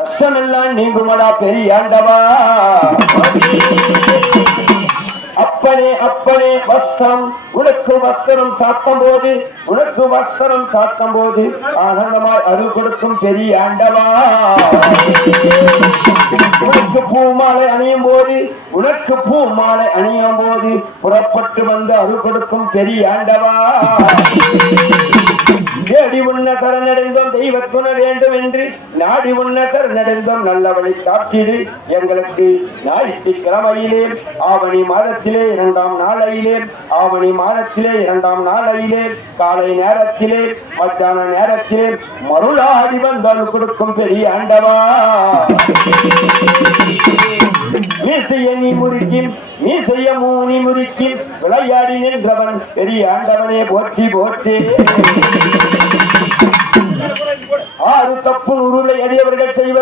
கஷ்டமெல்லாம் நீங்குமடா பெரிய ஆண்டவா. அப்பனே அப்பனே வஸ்திரம் உனக்கு வஸ்திரம் சாத்தம் போது உனக்கு வஸ்திரம் சாத்தம் போது ஆனந்தமாய் அருள் கொடுக்கும் பெரிய ஆண்டவா. உனக்கு பூமாலை அணியும் போது உனக்கு பூமாலை அணியும் போது புறப்பட்டு வந்து அருள் கொடுக்கும் பெரிய ஆண்டவா. தேடி உண்ண தரநடைந்தோம் தெய்வ துணை வேண்டும் என்று நாடி உண்ண தரநடைந்தோம் நல்ல வழி காட்டிடு எங்களுக்கு. ஞாயிற்றுக்கிழமையிலே ஆவணி மாதத்திலே 2ஆம் நாளையிலே ஆவணி மாதத்திலே 2ஆம் நாளையிலே காலை நேரத்திலே மத்தியான நேரத்திலே மருளாடி வந்தால் கொடுக்கும் பெரிய ஆண்டவா. மீசைய நீ முறுக்கி மீசைய மூனி முறுக்கி விளையாடி நின்றவன் பெரிய ஆண்டவனே போற்றி போற்றி. 6 தப்பு உருளை அடியவர்கள் செய்வது